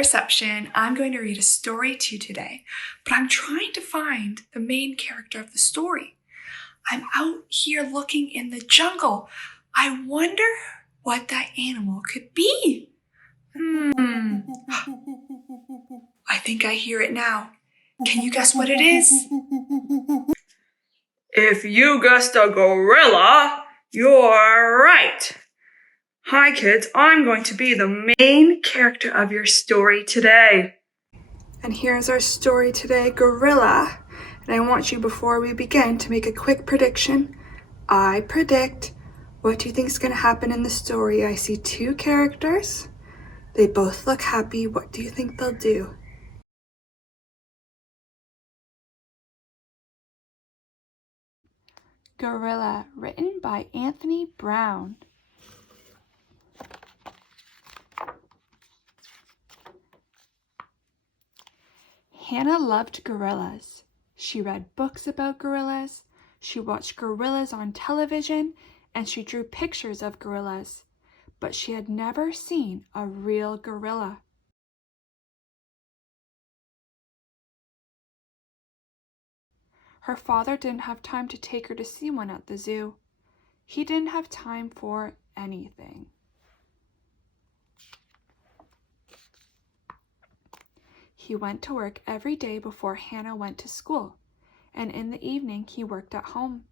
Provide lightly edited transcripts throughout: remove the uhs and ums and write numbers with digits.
reception. I'm going to read a story to you today, but I'm trying to find the main character of the story. I'm out here looking in the jungle. I wonder what that animal could be. I think I hear it now. Can you guess what it is? If you guessed a gorilla, you're right. Hi kids, I'm going to be the main character of your story today. And here's our story today, Gorilla. And I want you, before we begin, to make a quick prediction. I predict, what do you think is going to happen in the story? I see two characters. They both look happy. What do you think they'll do? Gorilla, written by Anthony Browne. Hannah loved gorillas. She read books about gorillas, she watched gorillas on television, and she drew pictures of gorillas. But she had never seen a real gorilla. Her father didn't have time to take her to see one at the zoo. He didn't have time for anything. He went to work every day before Hannah went to school, and in the evening he worked at home.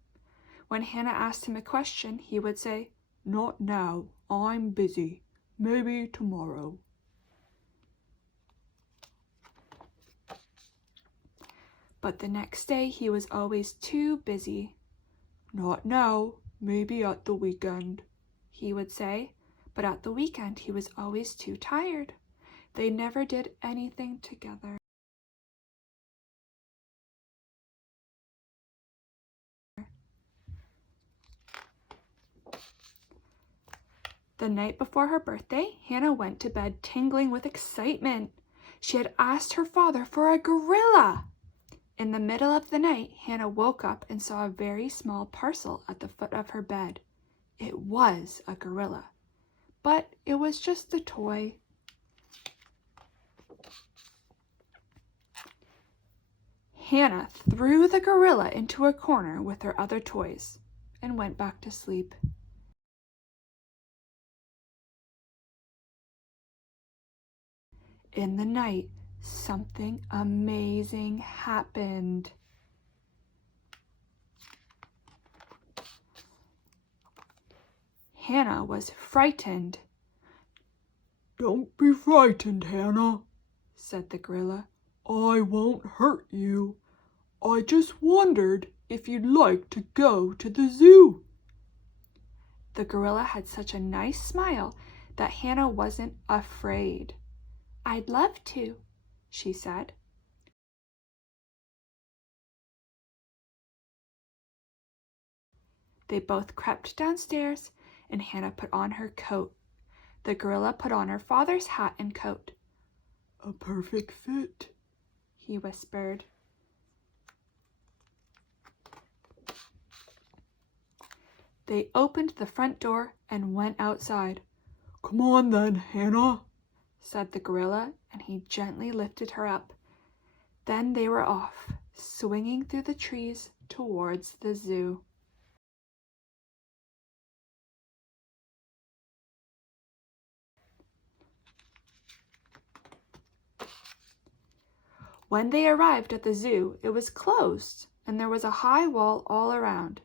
When Hannah asked him a question, he would say, "Not now, I'm busy. Maybe tomorrow." But the next day he was always too busy. "Not now, maybe at the weekend," he would say, but at the weekend he was always too tired. They never did anything together. The night before her birthday, Hannah went to bed tingling with excitement. She had asked her father for a gorilla. In the middle of the night, Hannah woke up and saw a very small parcel at the foot of her bed. It was a gorilla, but it was just a toy. Hannah threw the gorilla into a corner with her other toys and went back to sleep. In the night, something amazing happened. Hannah was frightened. "Don't be frightened, Hannah," said the gorilla. "I won't hurt you. I just wondered if you'd like to go to the zoo." The gorilla had such a nice smile that Hannah wasn't afraid. "I'd love to," she said. They both crept downstairs, and Hannah put on her coat. The gorilla put on her father's hat and coat. "A perfect fit," he whispered. They opened the front door and went outside. "Come on then, Hannah," said the gorilla, and he gently lifted her up. Then they were off, swinging through the trees towards the zoo. When they arrived at the zoo, it was closed, and there was a high wall all around.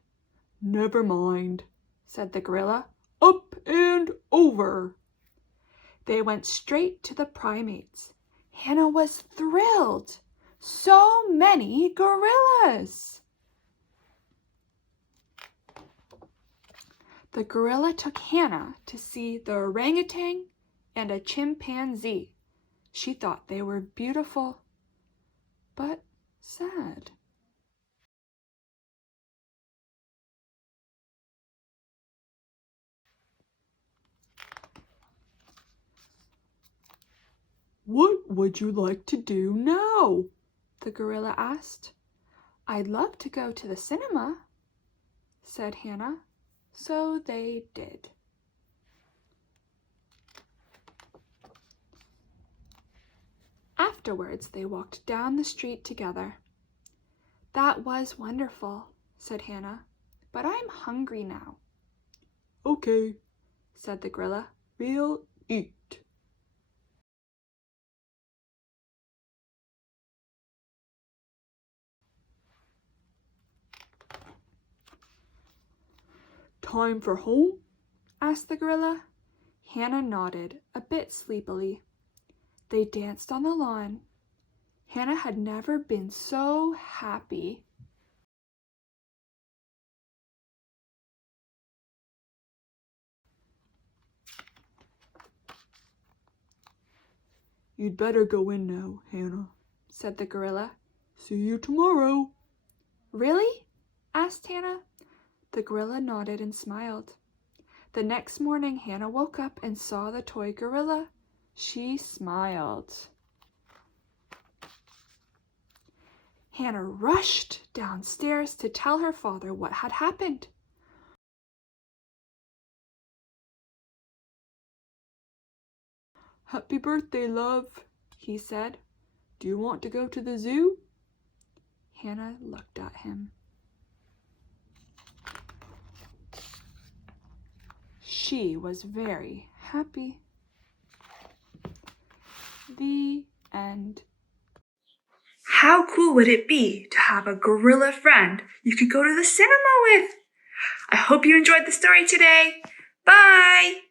"Never mind," said the gorilla. "Up and over." They went straight to the primates. Hannah was thrilled. So many gorillas! The gorilla took Hannah to see the orangutan and a chimpanzee. She thought they were beautiful, but sad. "What would you like to do now?" the gorilla asked. "I'd love to go to the cinema," said Hannah. So they did. Afterwards, they walked down the street together. "That was wonderful," said Hannah, "but I'm hungry now." "Okay," said the gorilla. "we'll eat." "Time for home?" asked the gorilla. Hannah nodded, a bit sleepily. They danced on the lawn. Hannah had never been so happy. "You'd better go in now, Hannah," said the gorilla. "See you tomorrow." "Really?" asked Hannah. The gorilla nodded and smiled. The next morning, Hannah woke up and saw the toy gorilla. She smiled. Hannah rushed downstairs to tell her father what had happened. "Happy birthday, love," he said. "Do you want to go to the zoo?" Hannah looked at him. She was very happy. The end. How cool would it be to have a gorilla friend you could go to the cinema with? I hope you enjoyed the story today. Bye!